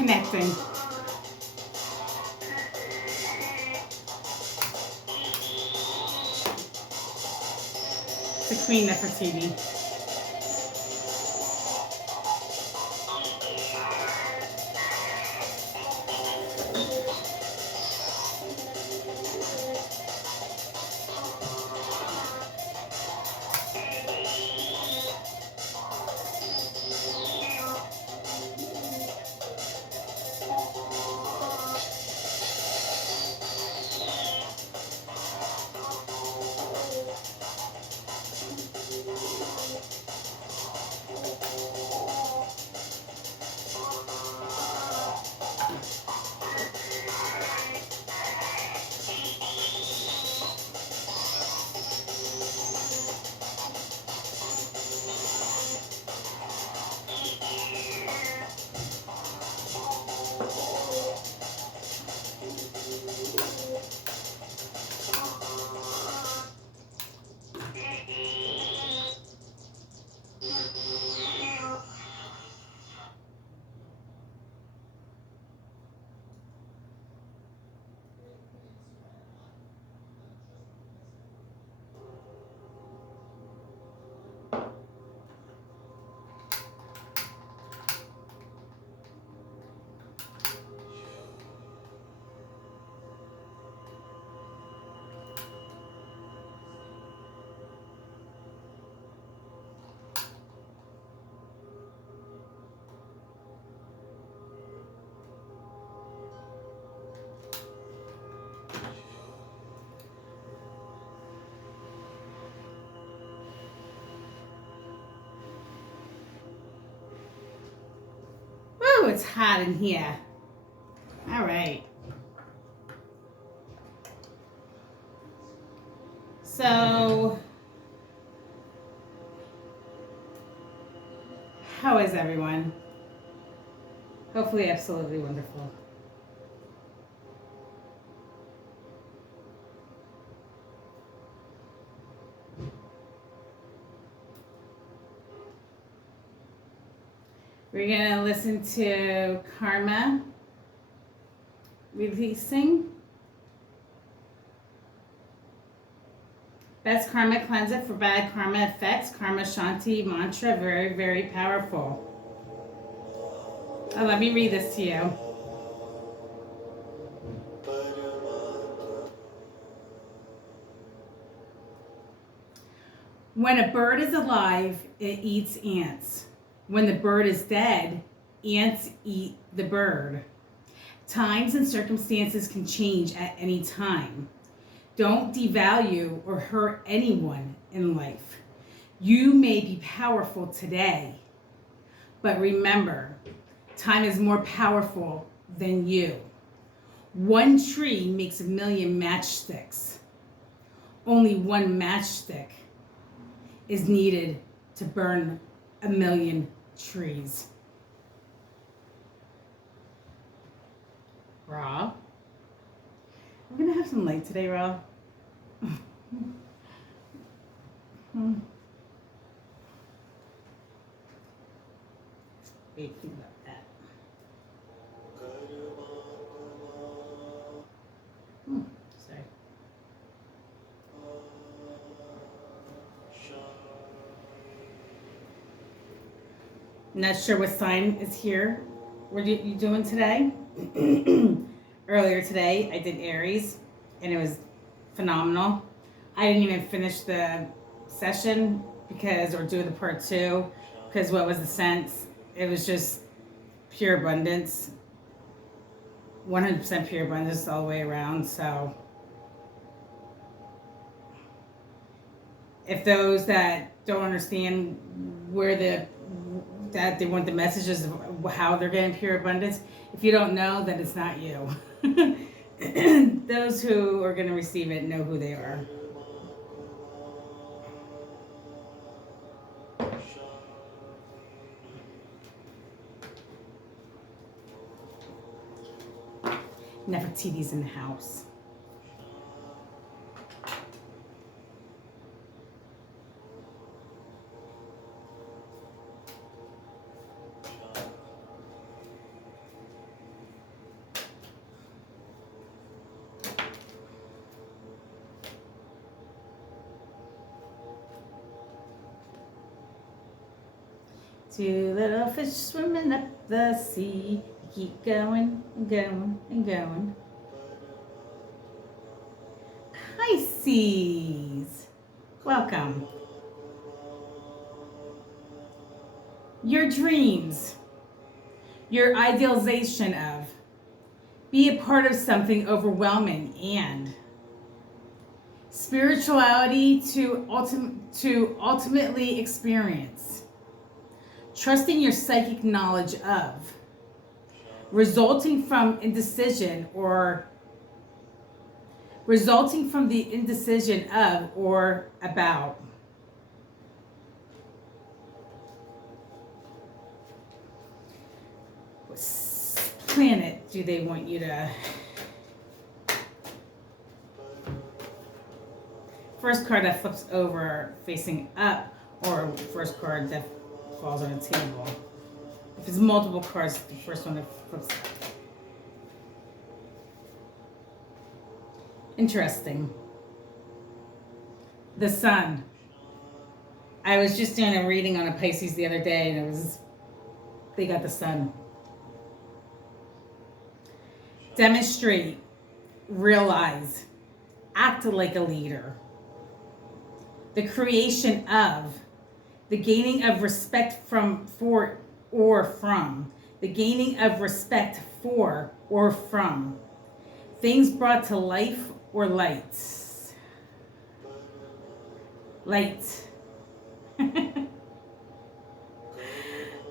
connecting. The Queen Nefertiti. Oh, it's hot in here. All right. So, how is everyone? Hopefully absolutely wonderful. We're going to listen to Karma releasing. Best karma cleanser for bad karma effects. Karma Shanti mantra. Very, very powerful. Oh, let me read this to you. When a bird is alive, it eats ants. When the bird is dead, ants eat the bird. Times and circumstances can change at any time. Don't devalue or hurt anyone in life. You may be powerful today, but remember, time is more powerful than you. One tree makes a million matchsticks. Only one matchstick is needed to burn a million trees. Ra? I'm gonna have some light today, Ra. Wait, think about that. Sorry. Not sure what sign is here. What are you doing today? Earlier today, I did Aries, and it was phenomenal. I didn't even finish the session or do the part 2, because what was the sense? It was just pure abundance, 100% pure abundance all the way around. So if those that don't understand that they want the messages of how they're getting pure abundance, if you don't know, then it's not you. Those who are going to receive it know who they are. Nefertiti's in the house. Two little fish swimming up the sea. Keep going and going and going. Pisces, welcome. Your dreams, your idealization of, be a part of something overwhelming, and spirituality to ultimately experience, trusting your psychic knowledge of, resulting from the indecision of or about. What planet do they want you to... First card that flips over facing up, or first card that falls on a table. If it's multiple cards, the first one that flips up. Interesting. The Sun. I was just doing a reading on a Pisces the other day, and they got the Sun. Demonstrate, realize, act like a leader. The creation of, the gaining of respect for or from, the gaining of respect for or from, things brought to life or light. Light.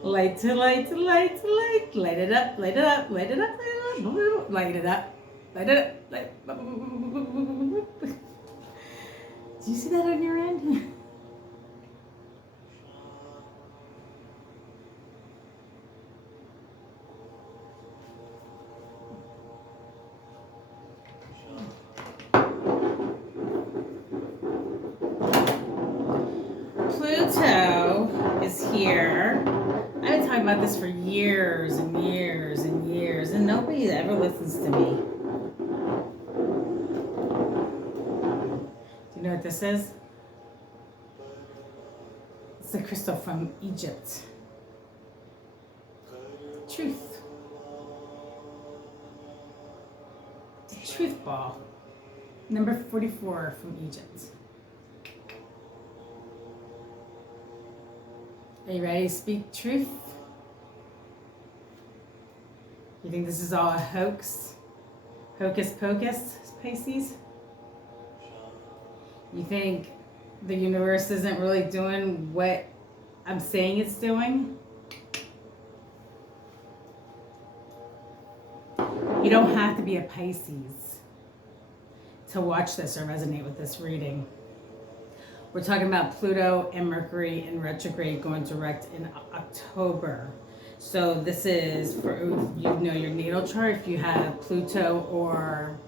Light to light to light to light. Light it up, light it up, light it up, light it up, light it up, light it up, light it up. Do you see that on your end? Pluto is here. I've been talking about this for years and years and years, and nobody ever listens to me. You know what this is? It's a crystal from Egypt. Truth. It's a truth ball. Number 44 from Egypt. Are you ready to speak truth? You think this is all a hoax? Hocus pocus, Pisces? You think the universe isn't really doing what I'm saying it's doing? You don't have to be a Pisces to watch this or resonate with this reading. We're talking about Pluto and Mercury in retrograde going direct in October. So this is for, your natal chart. If you have Pluto or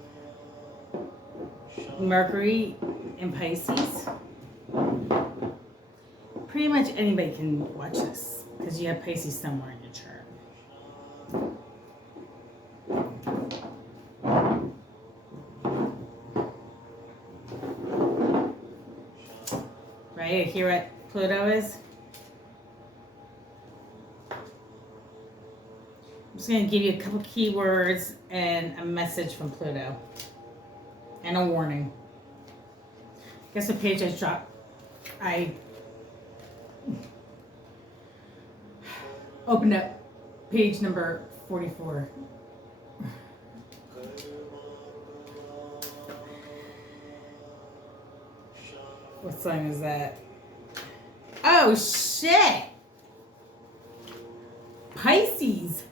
Mercury in Pisces, pretty much anybody can watch this because you have Pisces somewhere in your chart. Right here what Pluto is. I'm just going to give you a couple keywords and a message from Pluto and a warning. Guess what page I dropped? I opened up page number 44. What sign is that? Oh, shit! Pisces.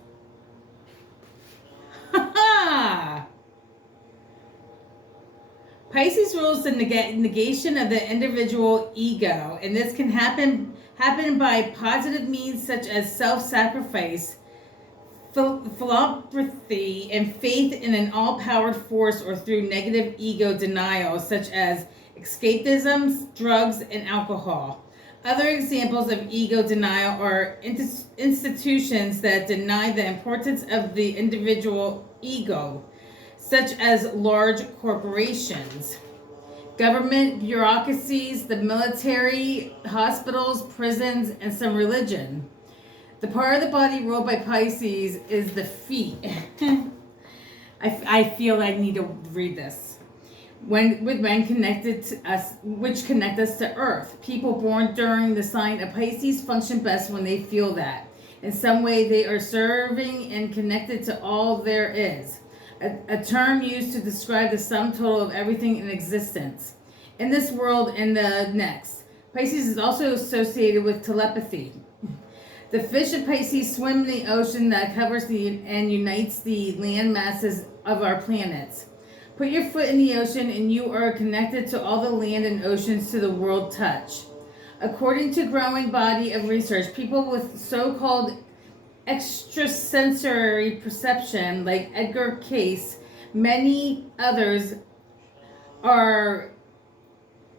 Pisces rules the negation of the individual ego, and this can happen by positive means such as self-sacrifice, philanthropy, and faith in an all-powered force, or through negative ego denial such as escapism, drugs, and alcohol. Other examples of ego denial are institutions that deny the importance of the individual ego, such as large corporations, government bureaucracies, the military, hospitals, prisons, and some religion. The part of the body ruled by Pisces is the feet. I feel I need to read this. When connected to us, which connect us to Earth. People born during the sign of Pisces function best when they feel that. In some way, they are serving and connected to all there is. A term used to describe the sum total of everything in existence. In this world and the next. Pisces is also associated with telepathy. The fish of Pisces swim in the ocean that covers and unites the land masses of our planets. Put your foot in the ocean and you are connected to all the land and oceans to the world touch. According to growing body of research, people with so-called extrasensory perception, like Edgar Cayce, many others, are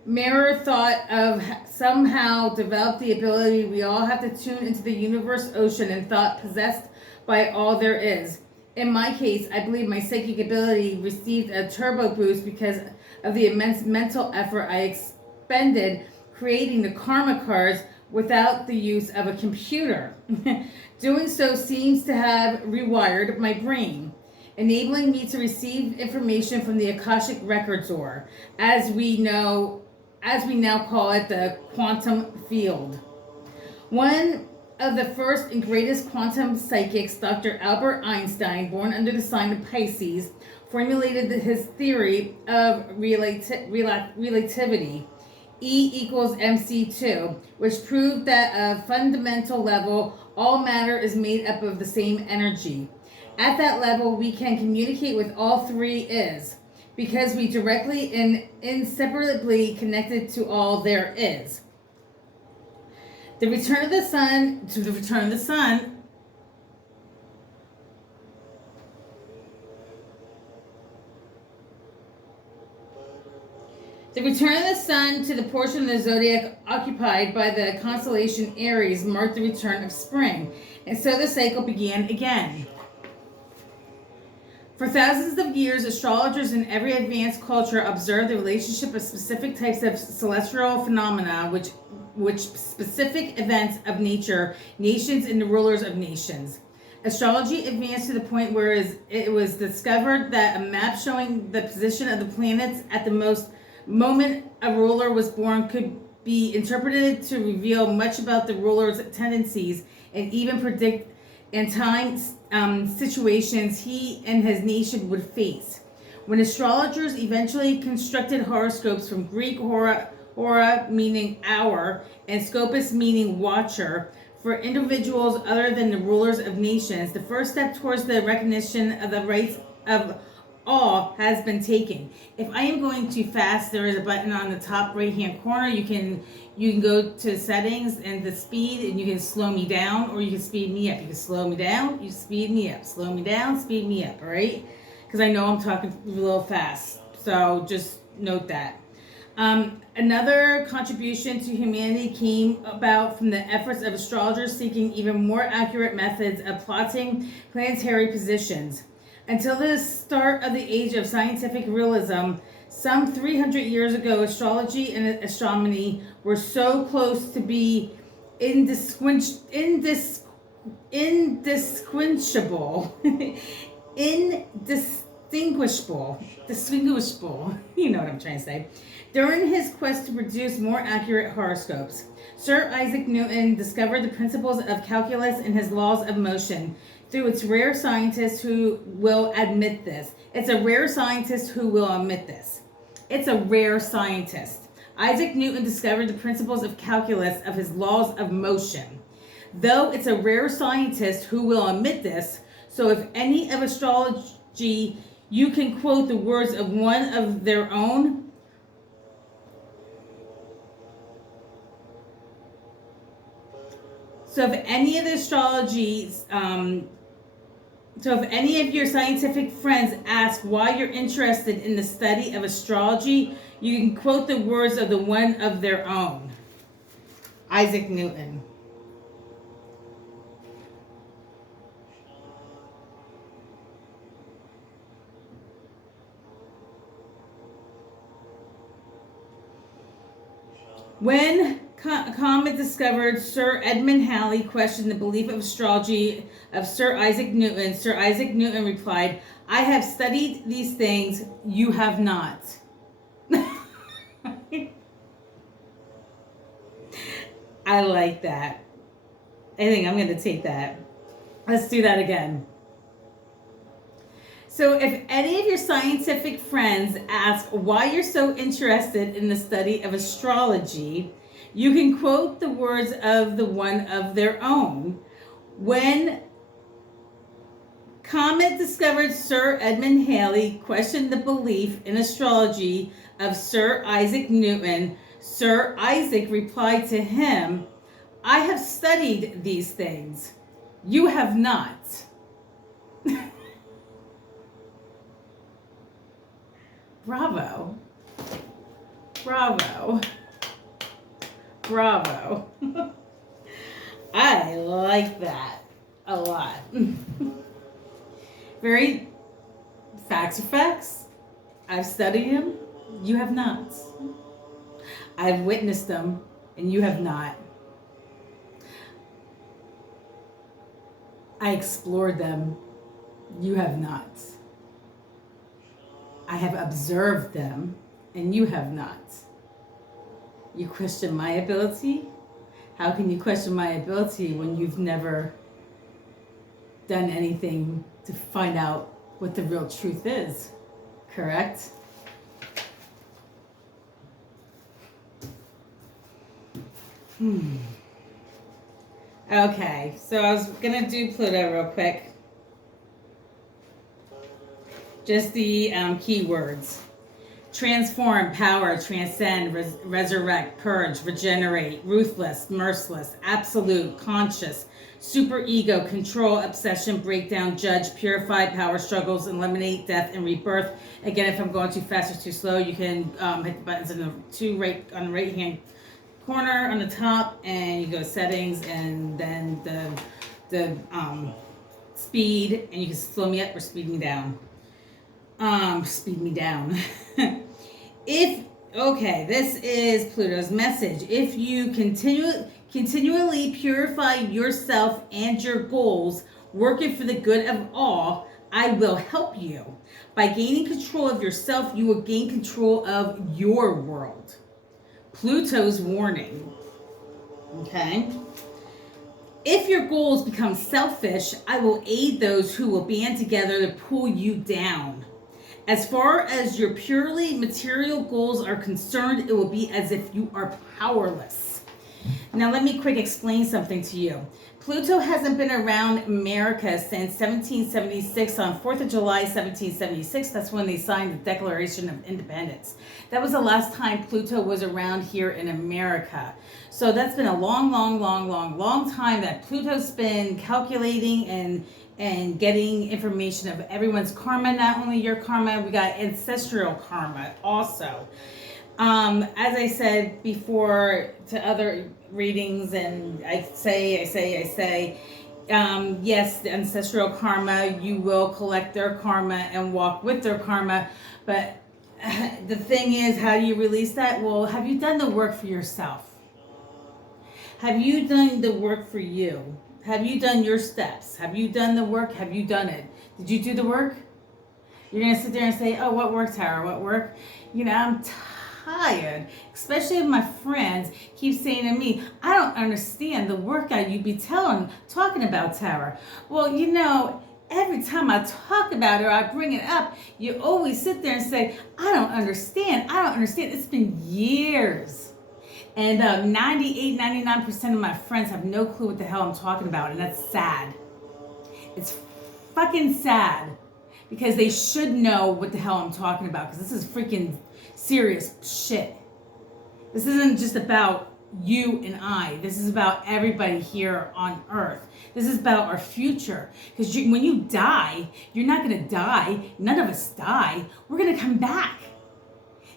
mirror thought of somehow developed the ability we all have to tune into the universe ocean and thought possessed by all there is. In my case, I believe my psychic ability received a turbo boost because of the immense mental effort I expended creating the karma cards without the use of a computer. Doing so seems to have rewired my brain, enabling me to receive information from the Akashic Records, or as we now call it, the quantum field. One of the first and greatest quantum psychics, Dr. Albert Einstein, born under the sign of Pisces, formulated his theory of relativity, E equals MC2, which proved that at a fundamental level, all matter is made up of the same energy. At that level, we can communicate with all three is, because we directly and inseparably connected to all there is. The return of the sun. The return of the sun to the portion of the zodiac occupied by the constellation Aries marked the return of spring, and so the cycle began again. For thousands of years, astrologers in every advanced culture observed the relationship of specific types of celestial phenomena, which specific events of nature, nations, and the rulers of nations. Astrology advanced to the point where it was discovered that a map showing the position of the planets at the moment a ruler was born could be interpreted to reveal much about the ruler's tendencies and even predict and time situations he and his nation would face. When astrologers eventually constructed horoscopes from Greek hora meaning hour and scopus meaning watcher for individuals other than the rulers of nations, the first step towards the recognition of the rights of all has been taken. If I am going too fast, there is a button on the top right hand corner. You can go to settings and the speed, and you can slow me down or you can speed me up. You can slow me down, you speed me up. Slow me down, speed me up, all right? Because I know I'm talking a little fast. So just note that. Another contribution to humanity came about from the efforts of astrologers seeking even more accurate methods of plotting planetary positions. Until the start of the age of scientific realism, some 300 years ago, astrology and astronomy were so close to be indistinguishable. Distinguishable. You know what I'm trying to say. During his quest to produce more accurate horoscopes, Sir Isaac Newton discovered the principles of calculus and his laws of motion. Through its rare scientists who will admit this. It's a rare scientist who will admit this. It's a rare scientist. Isaac Newton discovered the principles of calculus of his laws of motion. Though it's a rare scientist who will admit this, so if any of astrology, you can quote the words of one of their own. So if any of the astrologies, so if any of your scientific friends ask why you're interested in the study of astrology, you can quote the words of the one of their own. Isaac Newton. When Comet discovered Sir Edmund Halley questioned the belief of astrology of Sir Isaac Newton. Sir Isaac Newton replied, I have studied these things, you have not. I like that. I think I'm going to take that. Let's do that again. So if any of your scientific friends ask why you're so interested in the study of astrology, you can quote the words of the one of their own. When Comet discovered Sir Edmund Halley questioned the belief in astrology of Sir Isaac Newton, Sir Isaac replied to him, I have studied these things. You have not. Bravo. Bravo. Bravo. I like that a lot. Very facts are facts. I've studied him. You have not. I've witnessed them, and you have not. I explored them. You have not. I have observed them, and you have not. You question my ability? How can you question my ability when you've never done anything to find out what the real truth is? Correct? Okay, so I was going to do Pluto real quick. Just the keywords. Transform, power, transcend, resurrect, purge, regenerate, ruthless, merciless, absolute, conscious, superego, control, obsession, breakdown, judge, purify, power struggles, eliminate, death, and rebirth. Again, if I'm going too fast or too slow, you can hit the buttons on the right hand corner on the top, and you go settings, and then the speed, and you can slow me up or speed me down. Speed me down. This is Pluto's message. If you continually purify yourself and your goals, working for the good of all, I will help you. By gaining control of yourself, you will gain control of your world. Pluto's warning. Okay? If your goals become selfish, I will aid those who will band together to pull you down. As far as your purely material goals are concerned, it will be as if you are powerless. Now, let me quick explain something to you. Pluto hasn't been around America since 1776. On 4th of July, 1776, that's when they signed the Declaration of Independence. That was the last time Pluto was around here in America. So that's been a long time that Pluto's been calculating and getting information of everyone's karma, not only your karma, we got ancestral karma also. As I said before to other readings, and I say, yes, the ancestral karma, you will collect their karma and walk with their karma, but the thing is, how do you release that? Well, have you done the work for yourself? Have you done the work for you? Have you done your steps? Have you done the work? Have you done it? Did you do the work? You're going to sit there and say, oh, what work, Tara? What work? You know, I'm tired. Especially if my friends keep saying to me, I don't understand the workout you be talking about, Tara. Well, you know, every time I talk about it or I bring it up, you always sit there and say, I don't understand. I don't understand. It's been years. And 99% of my friends have no clue what the hell I'm talking about. And that's sad. It's fucking sad. Because they should know what the hell I'm talking about. Because this is freaking serious shit. This isn't just about you and I. This is about everybody here on Earth. This is about our future. Because when you die, you're not going to die. None of us die. We're going to come back.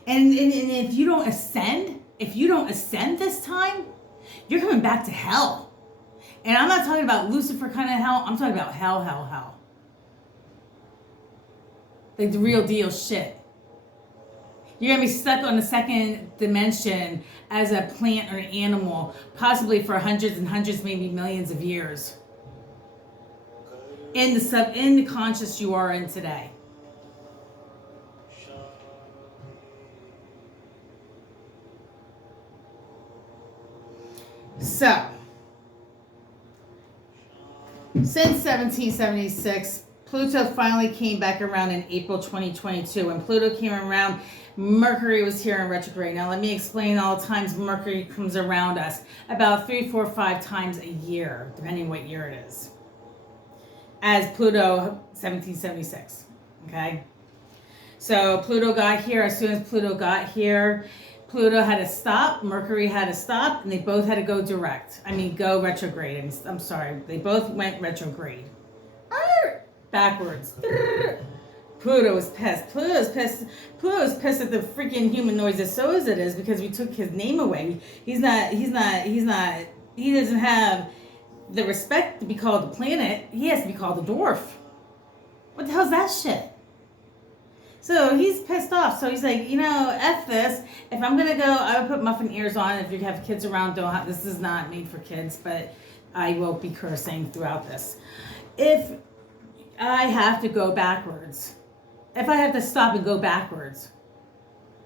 And if you don't ascend, this time, you're coming back to hell. And I'm not talking about Lucifer kind of hell. I'm talking about hell. Like the real deal shit. You're going to be stuck on the second dimension as a plant or an animal, possibly for hundreds and hundreds, maybe millions of years. In the conscious you are in today. So, since 1776, Pluto finally came back around in April 2022. When Pluto came around, Mercury was here in retrograde. Now let me explain all the times Mercury comes around us. About 3, 4, 5 times a year, depending what year it is. As Pluto, 1776. Okay? So Pluto got here. As soon as Pluto got here, Pluto had to stop, Mercury had to stop, and they both had to go direct. Go retrograde. I'm sorry. They both went retrograde. Backwards. Pluto was pissed. Pluto's pissed at the freaking humanoids so as it is because we took his name away. He doesn't have the respect to be called the planet. He has to be called the dwarf. What the hell's that shit? So he's pissed off. So he's like, F this. If I'm going to go, I would put muffin ears on. If you have kids around, this is not made for kids, but I will be cursing throughout this. If I have to go backwards, if I have to stop and go backwards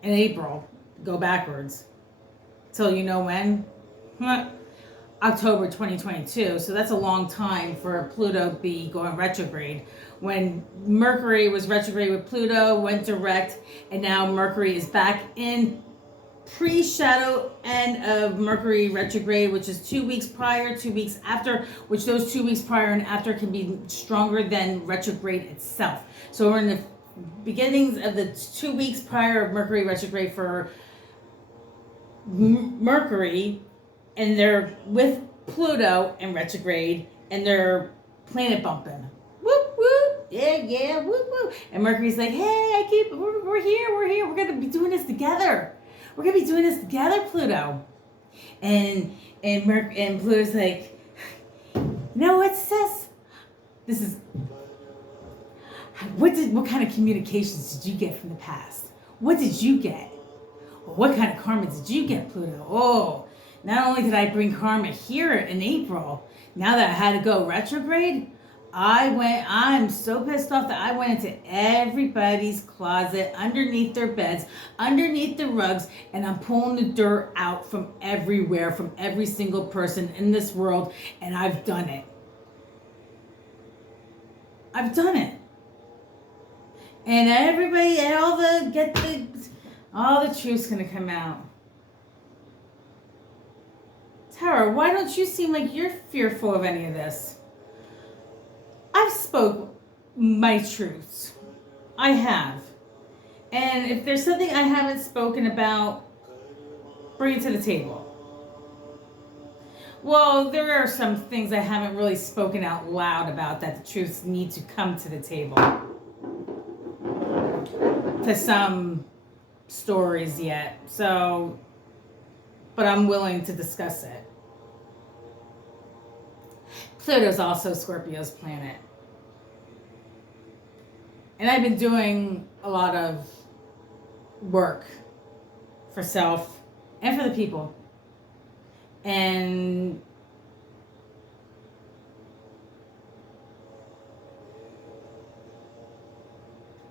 in April, go backwards till you know when? October 2022. So that's a long time for Pluto be going retrograde. When Mercury was retrograde with Pluto, went direct, and now Mercury is back in pre-shadow end of Mercury retrograde, which is 2 weeks prior, 2 weeks after, which those 2 weeks prior and after can be stronger than retrograde itself. So we're in the beginnings of the 2 weeks prior of Mercury retrograde for Mercury, and they're with Pluto in retrograde, and they're planet bumping. Whoop, whoop, yeah, whoop, whoop. And Mercury's like, hey, we're here, we're going to be doing this together. We're going to be doing this together, Pluto. And Pluto's like, you know what, sis? This is, what kind of communications did you get from the past? What did you get? Well, what kind of karma did you get, Pluto? Oh, not only did I bring karma here in April, now that I had to go retrograde, I'm so pissed off that I went into everybody's closet, underneath their beds, underneath the rugs, and I'm pulling the dirt out from everywhere, from every single person in this world, and I've done it. I've done it. And everybody, and all the truth's gonna come out. Tara, why don't you seem like you're fearful of any of this? I've spoke my truths. I have. And if there's something I haven't spoken about, bring it to the table. Well, there are some things I haven't really spoken out loud about that the truths need to come to the table. To some stories yet. So, but I'm willing to discuss it. Pluto's also Scorpio's planet. And I've been doing a lot of work for self and for the people. And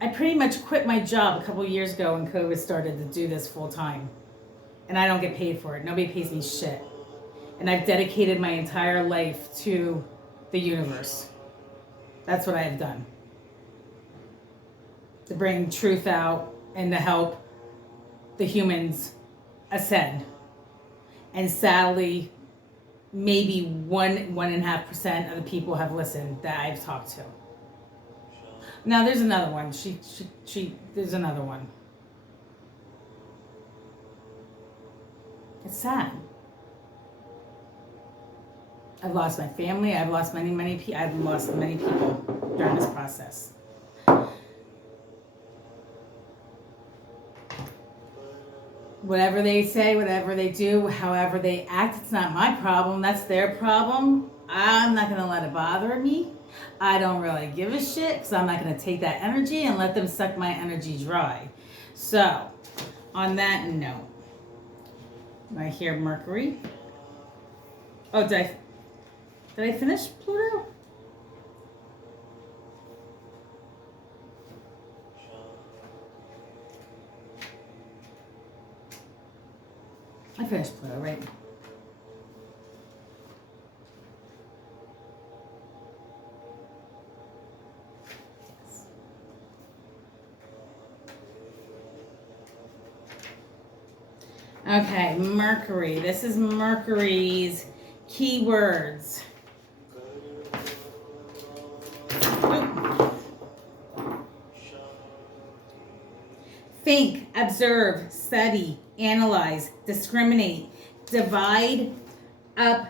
I pretty much quit my job a couple years ago when COVID started to do this full time. And I don't get paid for it. Nobody pays me shit. And I've dedicated my entire life to the universe. That's what I have done. To bring truth out and to help the humans ascend. And sadly, maybe 1.5% of the people have listened that I've talked to. Now there's another one. There's another one. It's sad. I've lost my family. I've lost many people. I've lost many people during this process. Whatever they say, whatever they do, however they act, it's not my problem. That's their problem. I'm not going to let it bother me. I don't really give a shit because I'm not going to take that energy and let them suck my energy dry. So, on that note, I hear Mercury. Oh, did I finish Pluto? I finished Pluto, right? Okay, Mercury. This is Mercury's keywords. Think, observe, study, analyze, discriminate, divide up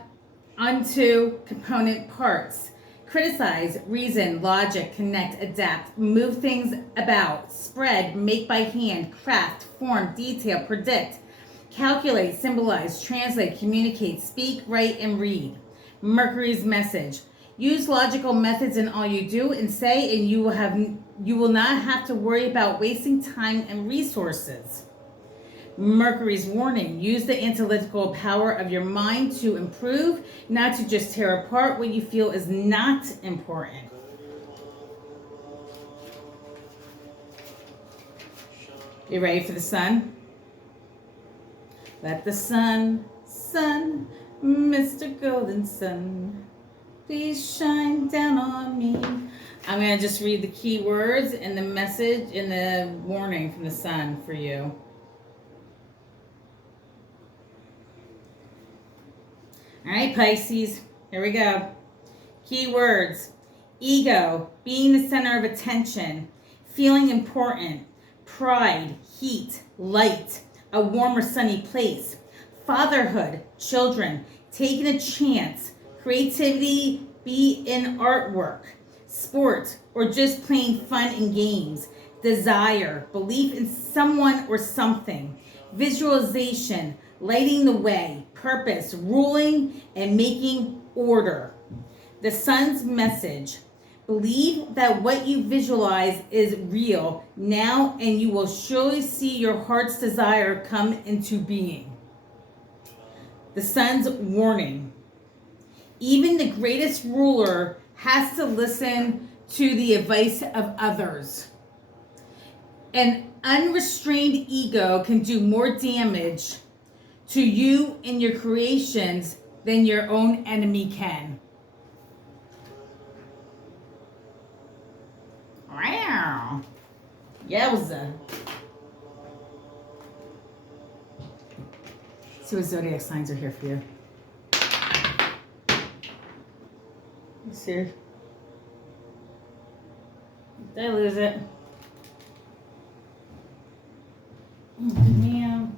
onto component parts, criticize, reason, logic, connect, adapt, move things about, spread, make by hand, craft, form, detail, predict, calculate, symbolize, translate, communicate, speak, write, and read. Mercury's message. Use logical methods in all you do and say, and you will not have to worry about wasting time and resources. Mercury's warning. Use the analytical power of your mind to improve, not to just tear apart what you feel is not important. You ready for the sun? Let the sun, Mr. Golden Sun, please shine down on me. I'm going to just read the key words and the message and the warning from the sun for you. All right, Pisces, here we go. Key words. Ego, being the center of attention, feeling important, pride, heat, light, a warm or sunny place, fatherhood, children, taking a chance, creativity, be in artwork, sport, or just playing fun and games, desire, belief in someone or something, visualization, lighting the way, purpose, ruling, and making order. The sun's message. Believe that what you visualize is real now, and you will surely see your heart's desire come into being. The sun's warning. Even the greatest ruler has to listen to the advice of others. An unrestrained ego can do more damage to you and your creations than your own enemy can. Wow. Yowza. See what zodiac signs are here for you. Let's see. Did I lose it? Oh, man.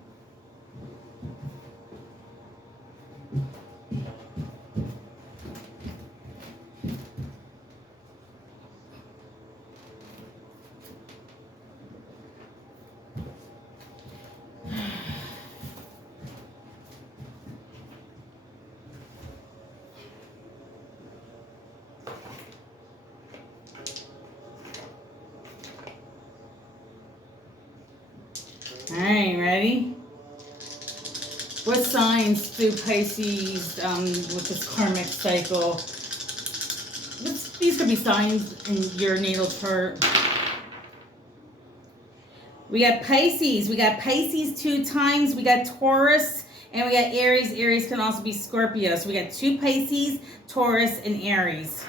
All right, ready? What signs do Pisces with this karmic cycle? These could be signs in your natal chart. We got Pisces. We got Pisces 2 times. We got Taurus. And we got Aries. Aries can also be Scorpio. So we got 2 Pisces, Taurus, and Aries.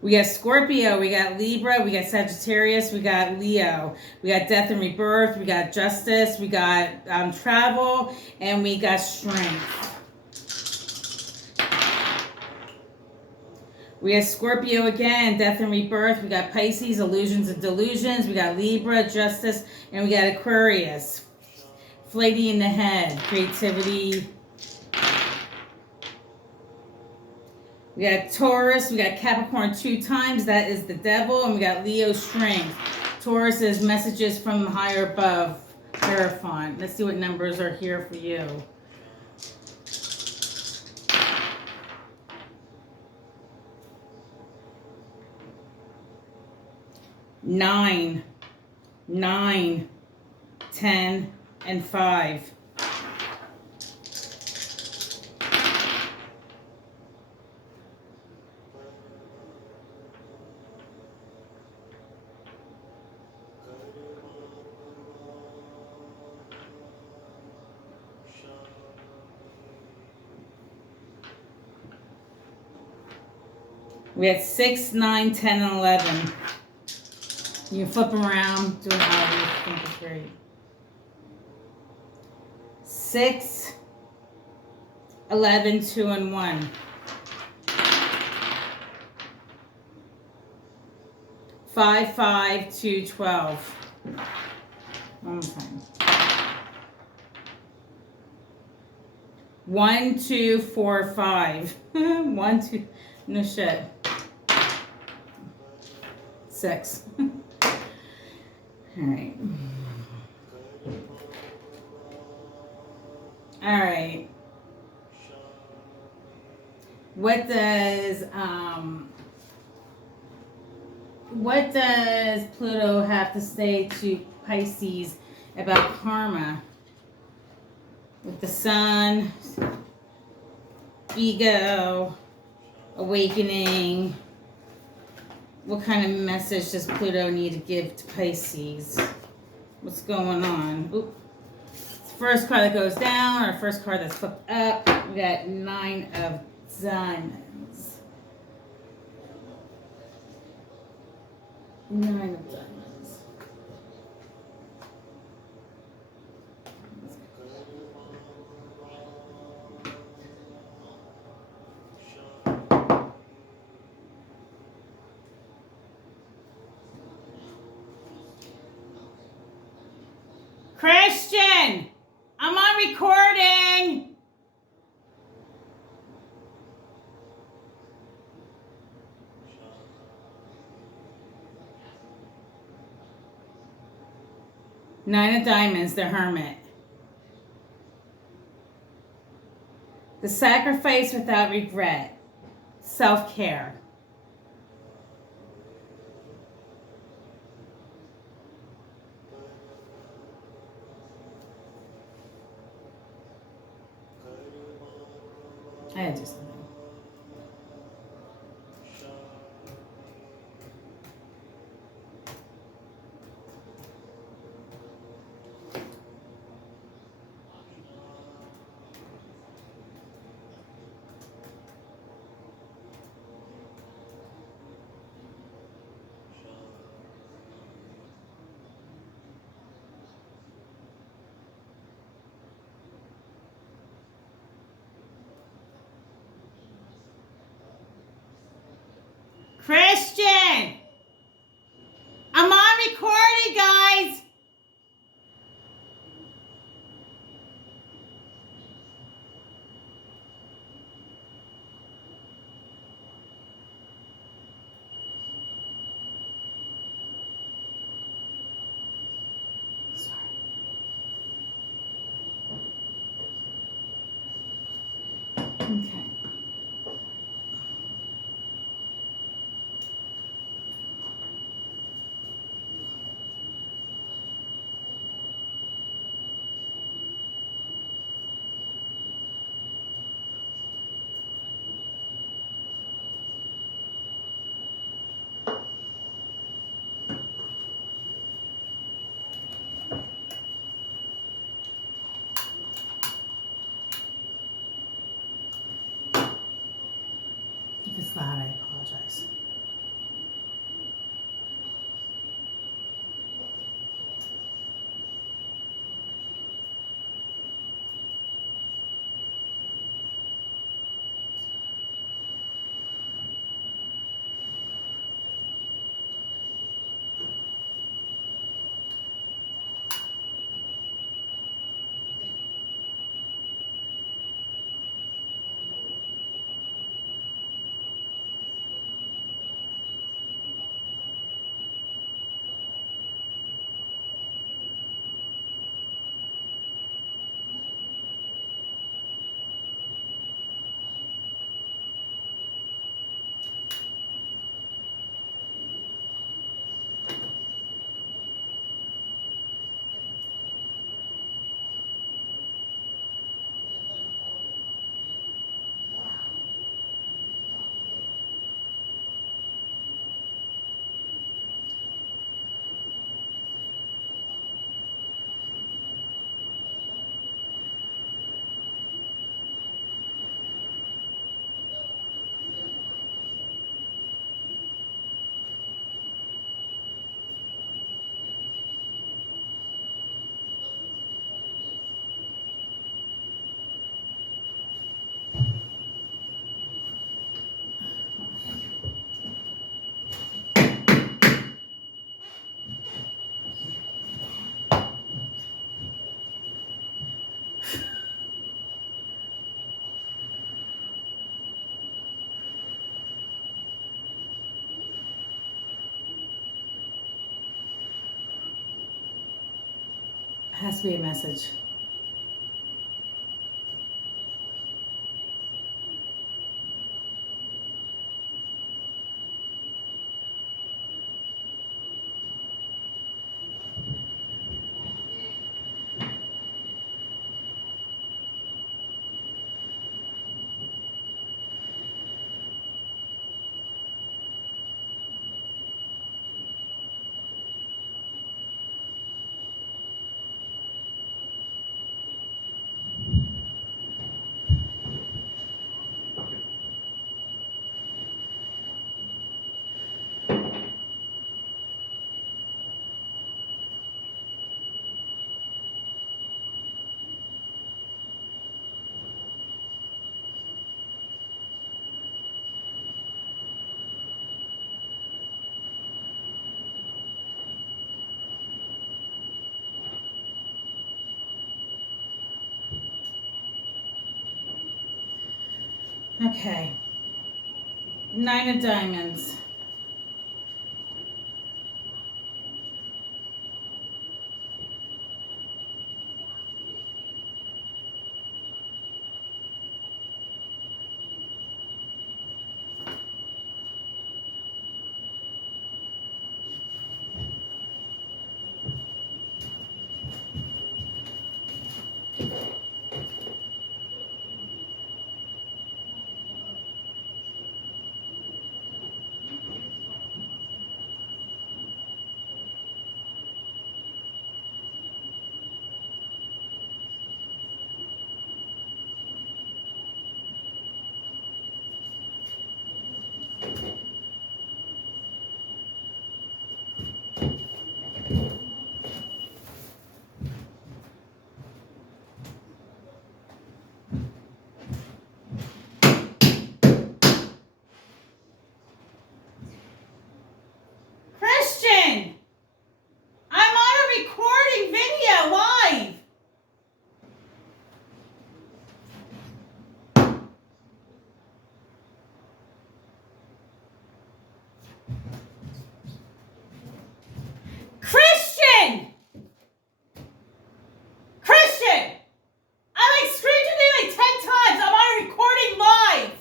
We got Scorpio, we got Libra, we got Sagittarius, we got Leo. We got death and rebirth, we got justice, we got travel, and we got strength. We have Scorpio again, death and rebirth. We got Pisces, illusions and delusions. We got Libra, justice, and we got Aquarius. Flighty in the head, creativity. We got Taurus, we got Capricorn 2 times, that is the devil, and we got Leo, strength. Taurus is messages from higher above, Hierophant. Let's see what numbers are here for you. 9, 9, 10, and 5. We had 6, 9, 10, and 11. You flip them around, do it however you think is great. 6, 11, 2, and 1. 5, 5, 2, 12. One more time. 1, 2, 4, 5. 1, 2. No shit. 6. All right. All right. What does Pluto have to say to Pisces about karma? With the sun, ego, awakening. What kind of message does Pluto need to give to Pisces? What's going on? Oop. First card that goes down, or first card that's flipped up. We got 9 of Diamonds. 9 of Diamonds. Christian, I'm on recording. Nine of Diamonds, the Hermit. The sacrifice without regret. Self-care. I had to do something. Christian! I'm on recording, guys! Okay. If it's loud, I apologize. Has to be a message. Okay. 9 of Diamonds. Christian! I'm on a recording video live! Christian! Christian! I screamed your name 10 times. I'm on a recording live.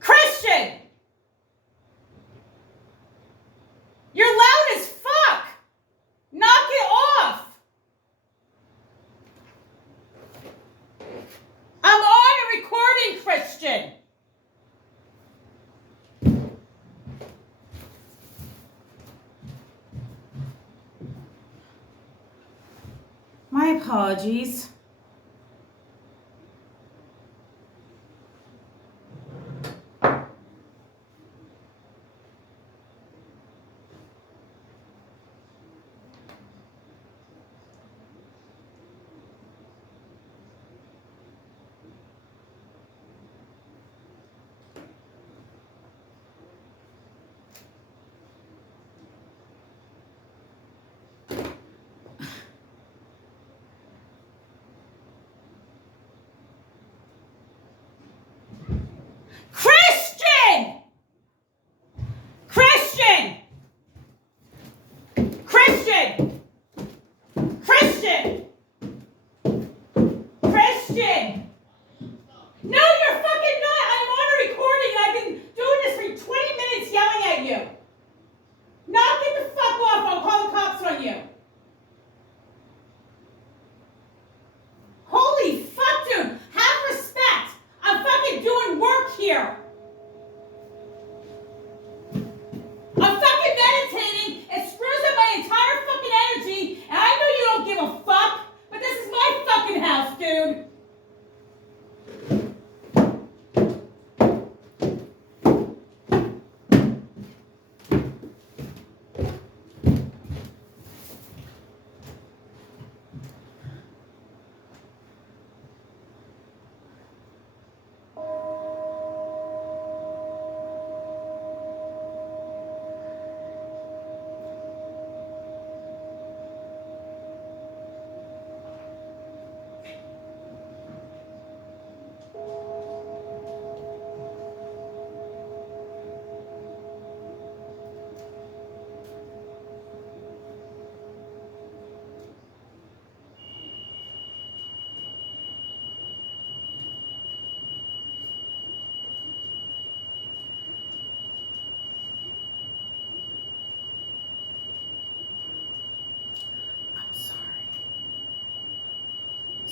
Christian! You're loud as fuck. Knock it off. I'm on a recording, Christian. My apologies.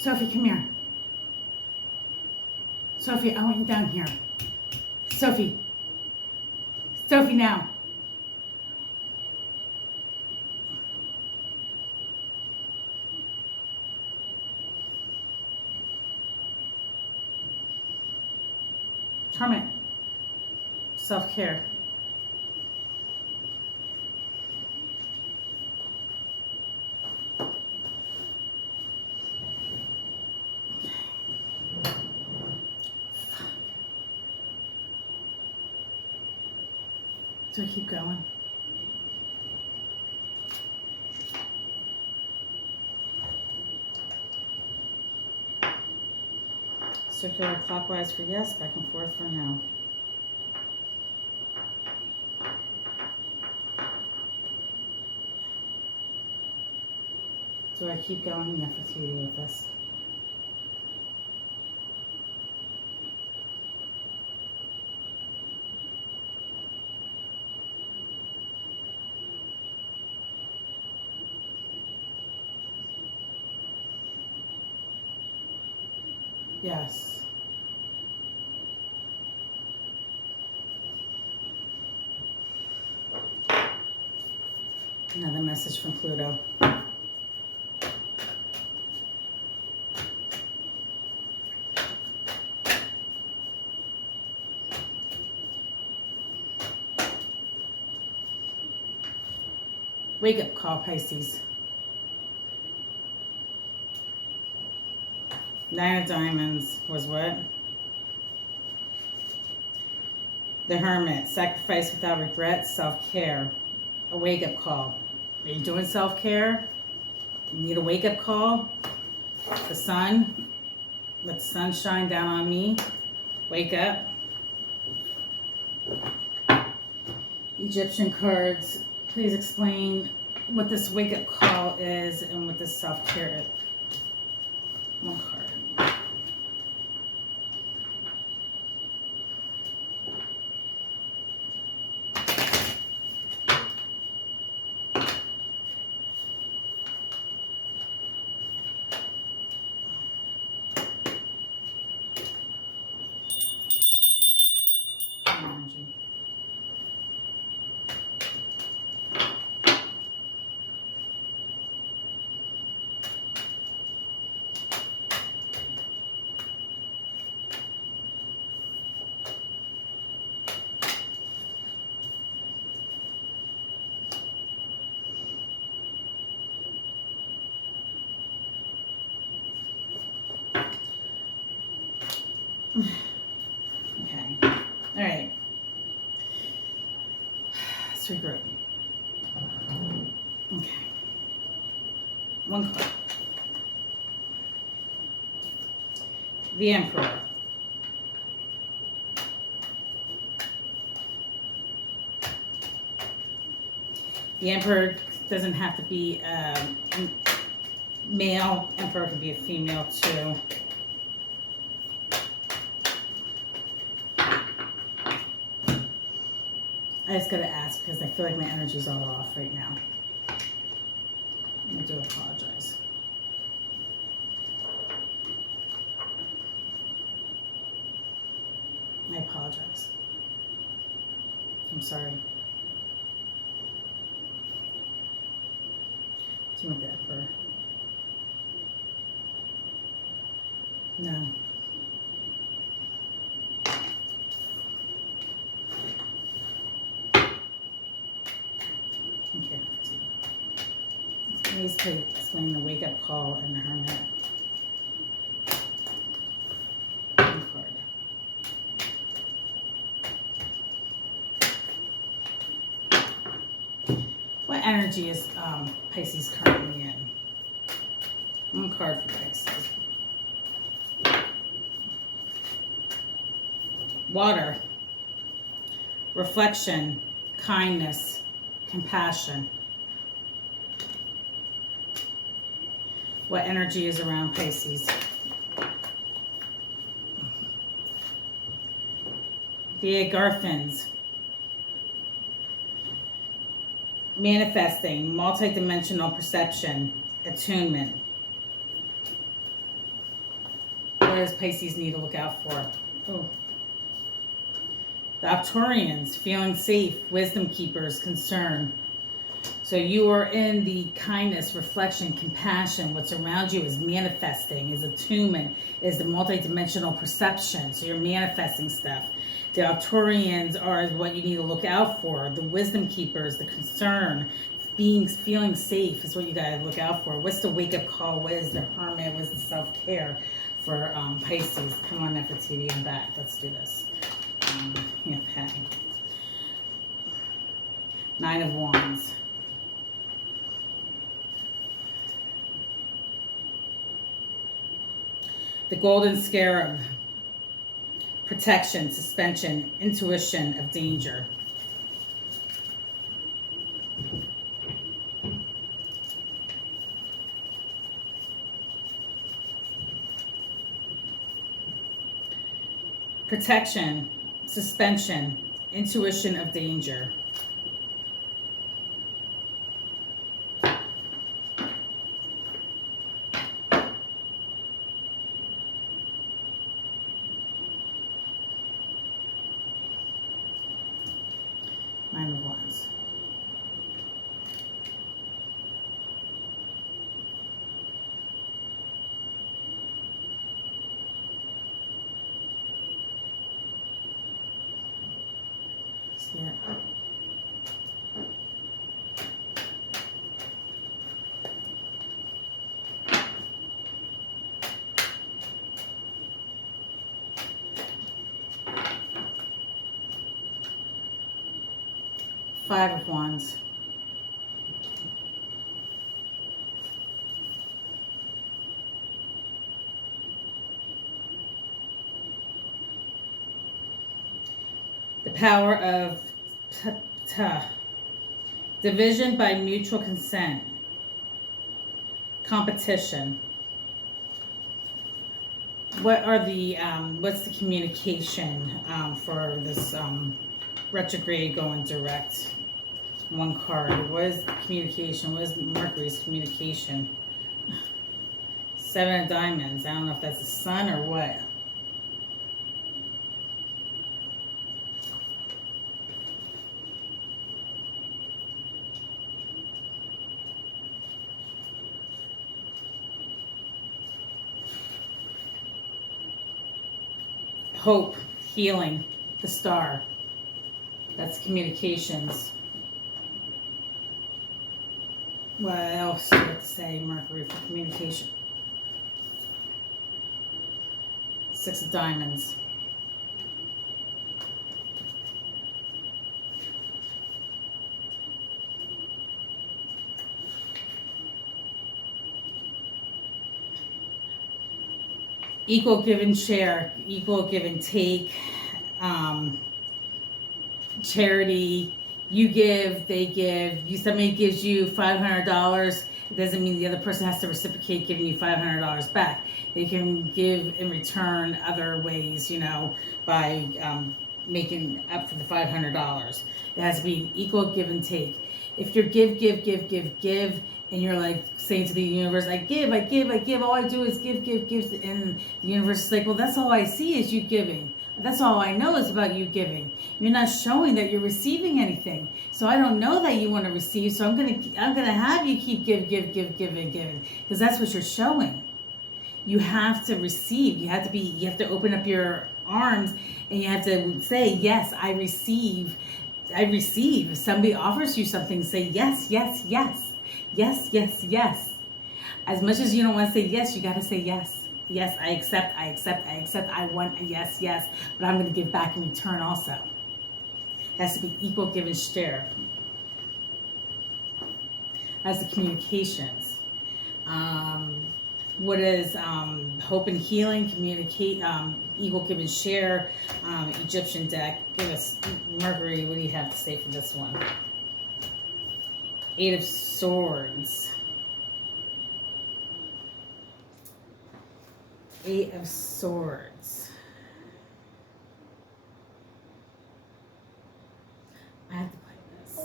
Sophie, come here. Sophie, I want you down here. Sophie. Sophie, now. Hermit. Self-care. Do I keep going? Circular clockwise for yes, back and forth for no. Do I keep going? Nefertiti with this. Yes. Another message from Pluto. Wake up call, Pisces. Nine of Diamonds was what? The Hermit. Sacrifice without regret. Self-care. A wake-up call. Are you doing self-care? You need a wake-up call? The sun. Let the sun shine down on me. Wake up. Egyptian cards. Please explain what this wake-up call is and what this self-care is. One card. Energy. Okay. All right. Let's regroup. Okay. One card. The Emperor. The Emperor doesn't have to be male. Emperor can be a female too. I just gotta ask because I feel like my energy's all off right now. I do apologize. I apologize. I'm sorry. Do you want the Emperor? No. Okay. Please explain the wake-up call and the Hermit. One card. What energy is Pisces currently in? One card for Pisces. Water. Reflection. Kindness. Compassion. What energy is around Pisces? The Agarthans. Manifesting, multidimensional perception, attunement. does Pisces need to look out for? Oh. The Octurians, feeling safe, wisdom keepers, concern. So you are in the kindness, reflection, compassion. What's around you is manifesting, is attunement, is the multidimensional perception. So you're manifesting stuff. The Octurians are what you need to look out for. The wisdom keepers, the concern, feeling safe is what you got to look out for. What's the wake-up call? What is the hermit? What's the self-care for Pisces? Come on, Nefertiti, I'm back. Let's do this. Okay. Nine of Wands. The Golden Scarab. Protection, suspension, intuition of danger. Protection, suspension, intuition of danger. Nine of Wands. Yeah. Five of Wands. The power of division by mutual consent. Competition. What are the what's the communication for this retrograde going direct? One card. What is communication? What is Mercury's communication? Seven of Diamonds. I don't know if that's the sun or what. Hope, healing, the star. That's communications. What else do I have to say, Mercury, for communication? Six of Diamonds. Equal give and share, equal give and take, charity. You give, they give. Somebody gives you $500. It doesn't mean the other person has to reciprocate giving you $500 back. They can give in return other ways, by making up for the $500. It has to be an equal give and take. If you're give, and you're like saying to the universe, I give, all I do is give, and the universe is like, well, that's all I see is you giving. That's all I know is about you giving. You're not showing that you're receiving anything. So I don't know that you want to receive. So I'm gonna have you keep giving, because that's what you're showing. You have to receive. You have to open up your arms, and you have to say, yes, I receive. If somebody offers you something, say yes. As much as you don't want to say yes, you got to say yes. Yes, I accept. I want a yes, but I'm going to give back in return also. It has to be equal give and share. As the communications. What is hope and healing? Communicate, equal give and share. Egyptian deck. Give us Mercury. What do you have to say for this one? Eight of Swords. Eight of Swords. I have to play this.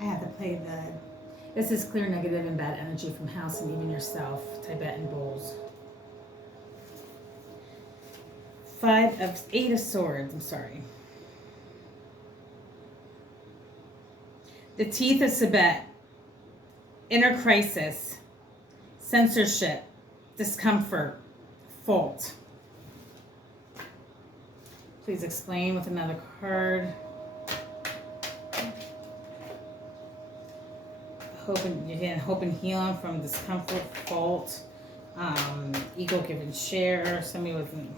I have to play This is clear negative and bad energy from house and even yourself. Tibetan bowls. Eight of Swords, I'm sorry. The teeth of Tibet. Inner crisis. Censorship. Discomfort. Fault. Please explain with another card. Hope and healing from discomfort, fault, ego, give and share. Somebody with me.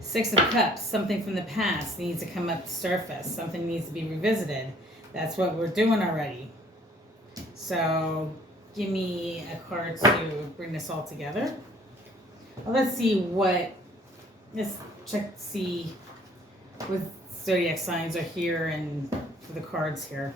Six of Cups, something from the past needs to come up to surface. Something needs to be revisited. That's what we're doing already. So give me a card to bring this all together. Well, let's see what, let's check to see what zodiac signs are here and for the cards here.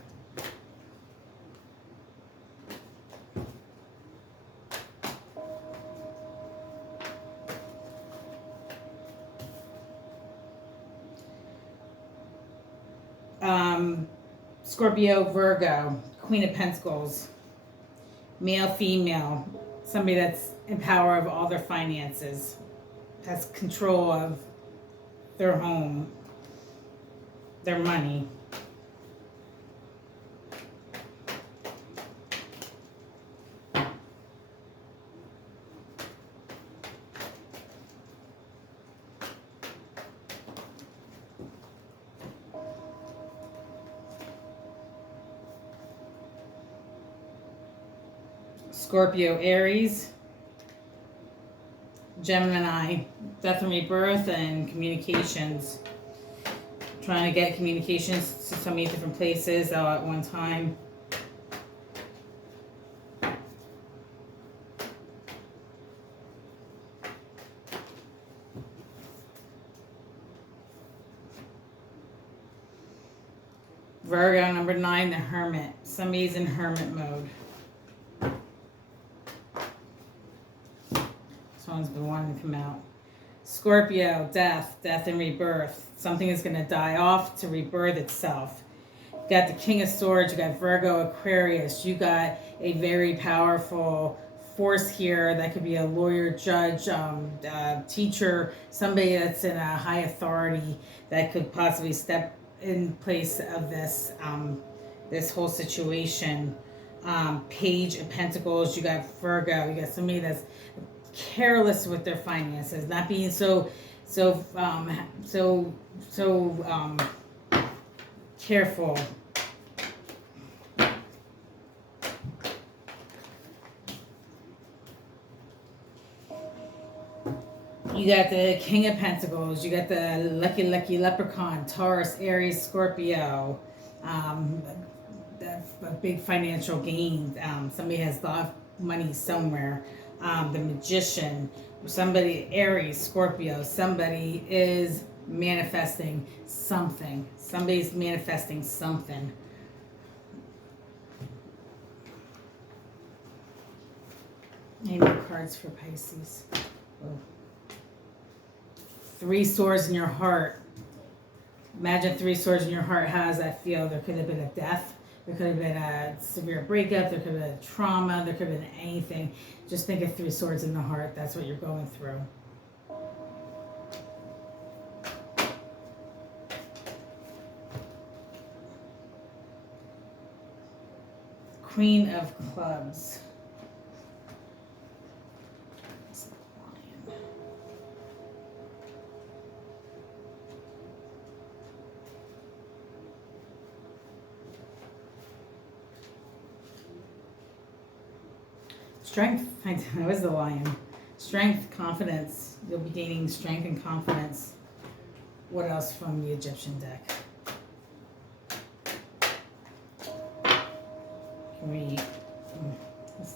Scorpio, Virgo, Queen of Pentacles, male, female, somebody that's in power of all their finances, has control of their home, their money. Scorpio, Aries, Gemini, death and rebirth and communications. Trying to get communications to so many different places all at one time. Virgo, number 9, the Hermit. Somebody's in hermit mode. Someone's been wanting to come out. Scorpio, death and rebirth. Something is going to die off to rebirth itself. You got the King of Swords. You got Virgo, Aquarius. You got a very powerful force here. That could be a lawyer, judge, teacher, somebody that's in a high authority that could possibly step in place of this this whole situation. Page of Pentacles. You got Virgo. You got somebody that's careless with their finances, not being so careful. You got the King of Pentacles. You got the lucky leprechaun, Taurus, Aries, Scorpio. A big financial gain. Somebody has lost money somewhere. The Magician, somebody, Aries, Scorpio, somebody is manifesting something. Somebody's manifesting something. Any more cards for Pisces? Oh. 3 swords in your heart. Imagine 3 swords in your heart. How does that feel? There could have been a death. There could have been a severe breakup. There could have been a trauma. There could have been anything. Just think of 3 swords in the heart. That's what you're going through. Queen of Clubs. Strength, I was the Lion. Strength, confidence. You'll be gaining strength and confidence. What else from the Egyptian deck? Let's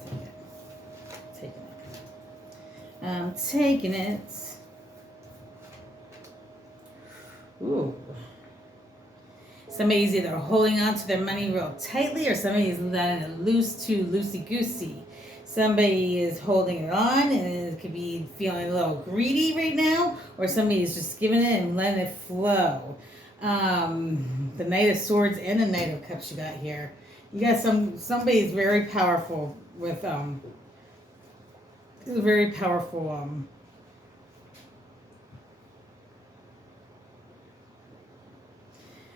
take it. I'm taking it. Ooh. Somebody's either holding on to their money real tightly or somebody's letting it loose, too loosey-goosey. Somebody is holding it on and it could be feeling a little greedy right now, or somebody is just giving it and letting it flow. The Knight of Swords and the Knight of Cups you got here. You got somebody's very powerful with very powerful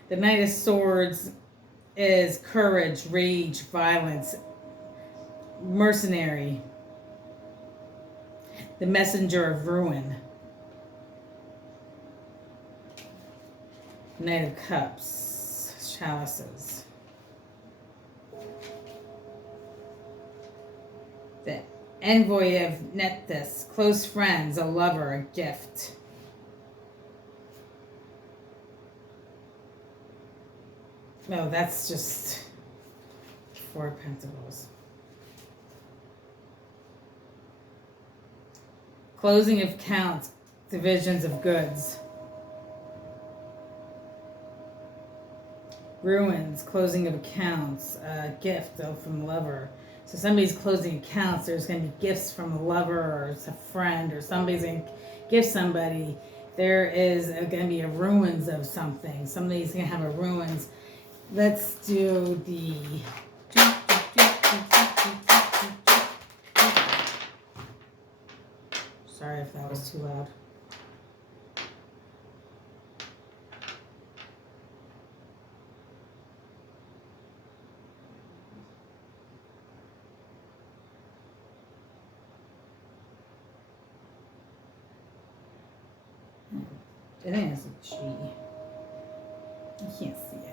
the Knight of Swords is courage, rage, violence, mercenary, the messenger of ruin. Knight of Cups, chalices. The envoy of Nethys, close friends, a lover, a gift. No, that's just Four of Pentacles. Closing of accounts, divisions of goods. Ruins, closing of accounts, gift from a lover. So somebody's closing accounts. There's going to be gifts from a lover or a friend, or somebody's going to give somebody. There is going to be a ruins of something. Somebody's going to have a ruins. Let's do the... Sorry if that was too loud. I think it's a G. I can't see it.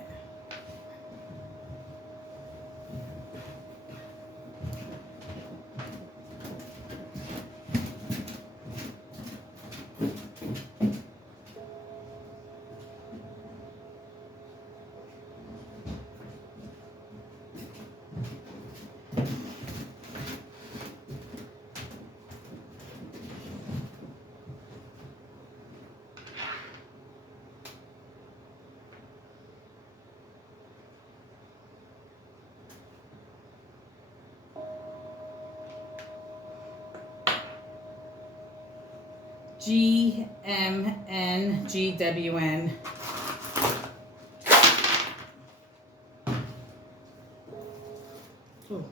GMNGWN. Ooh.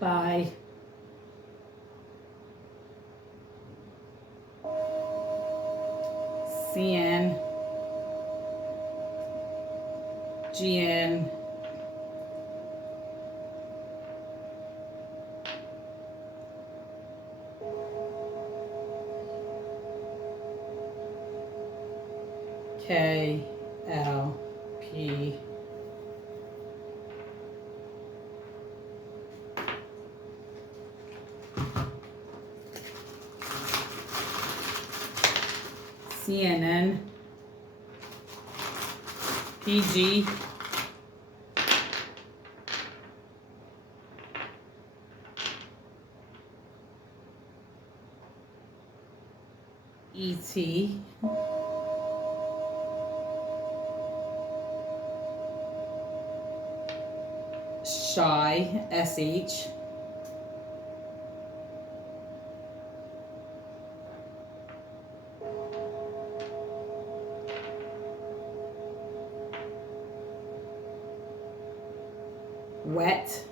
By CN GN KLP CNN PG ET Shy, SH. Wet.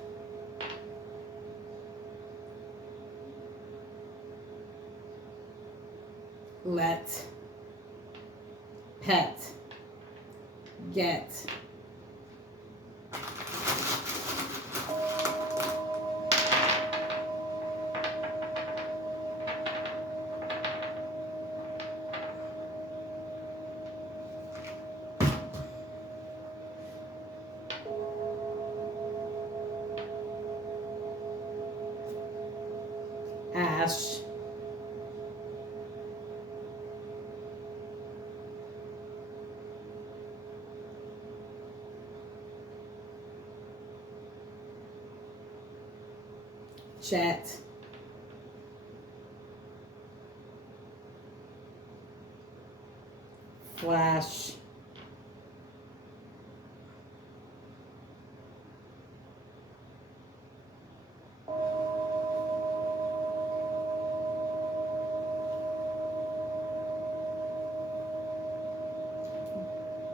Let. Pet. Get. Ash. Jet. Flash.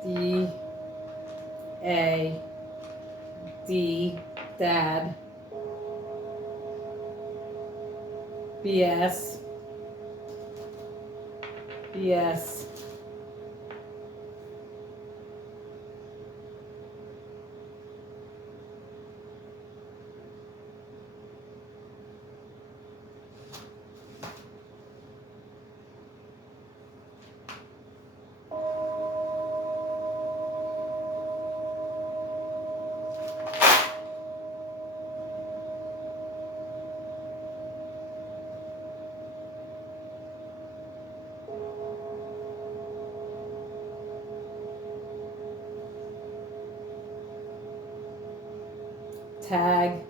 D. A. D. Dad. BS. BS. Tag.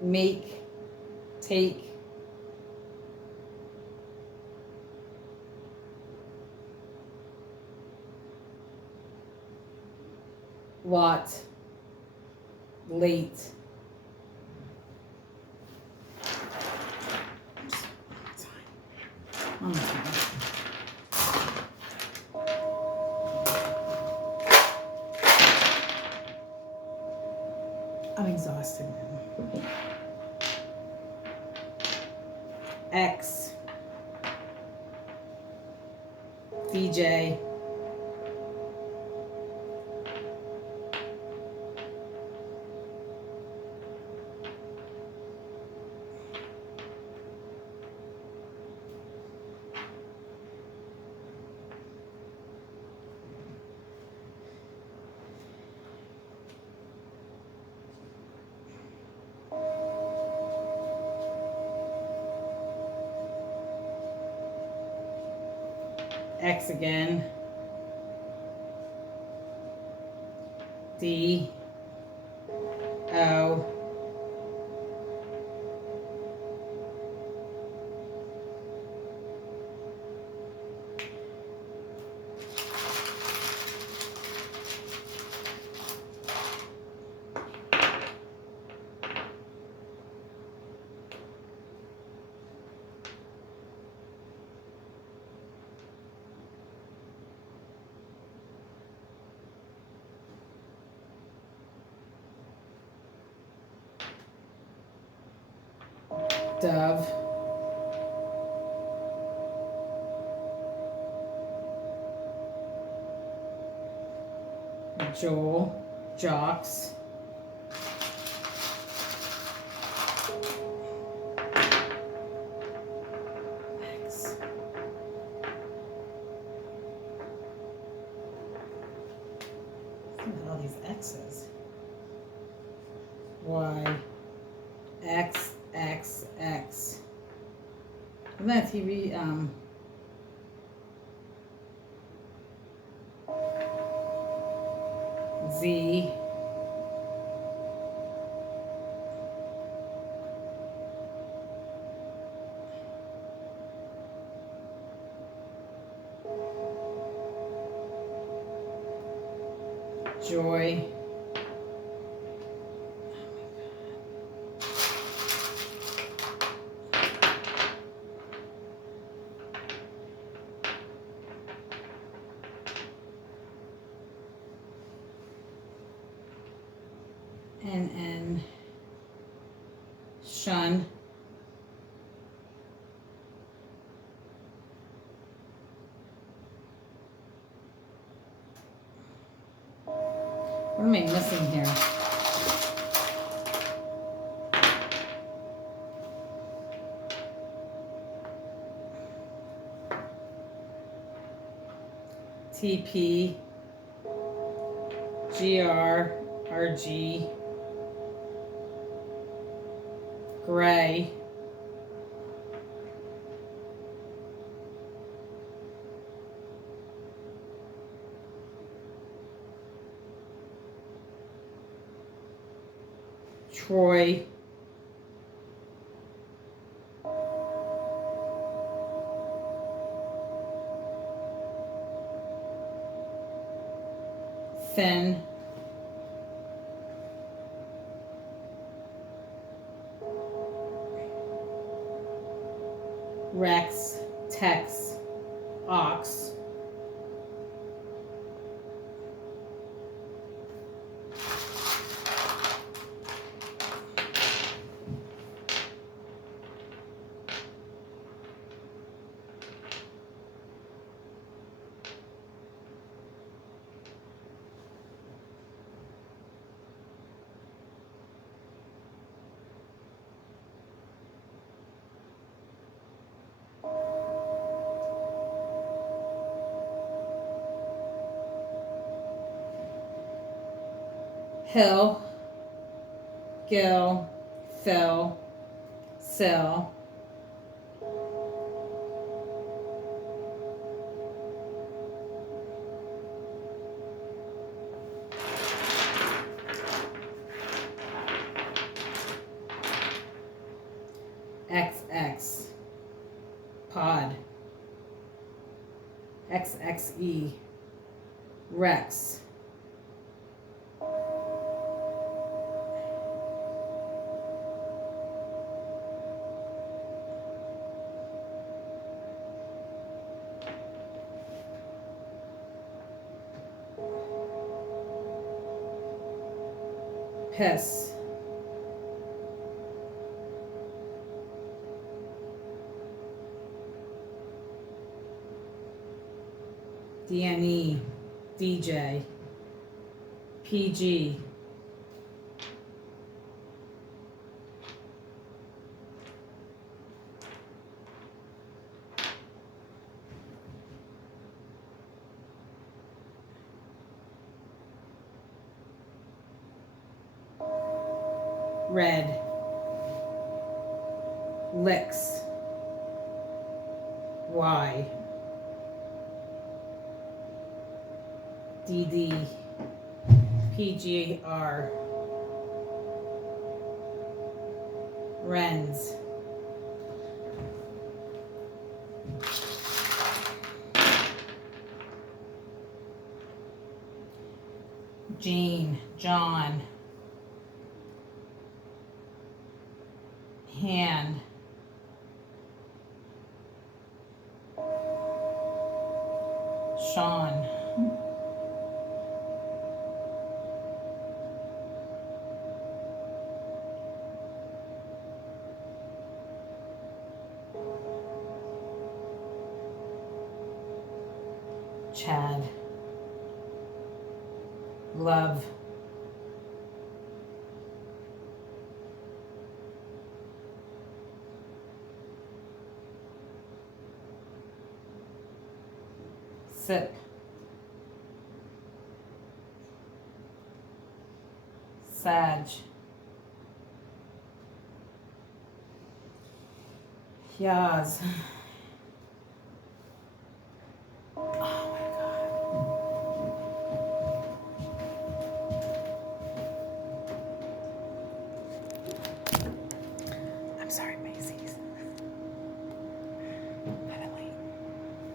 Make. Take. Lot. Late. One more time. I'm exhausted now. X. DJ. X again. D. O. Dove. Joel. Jocks. X. Look at all these X's. Y. X. X, X. Isn't that TV? Z. Joy. N. Shun. What am I missing here? TP, GR, RG, Gray, Troy, Finn, Rex, Tex, Ox, Hill, Gil, Phil, Sil, XX, Pod, XXE, Rex, Piss, DNE, DJ, PG, Red, Licks, Y, DD, PGR, Renz, Jean, John, Han, Sean, Chad, Love, Sip, Sag, Yaz,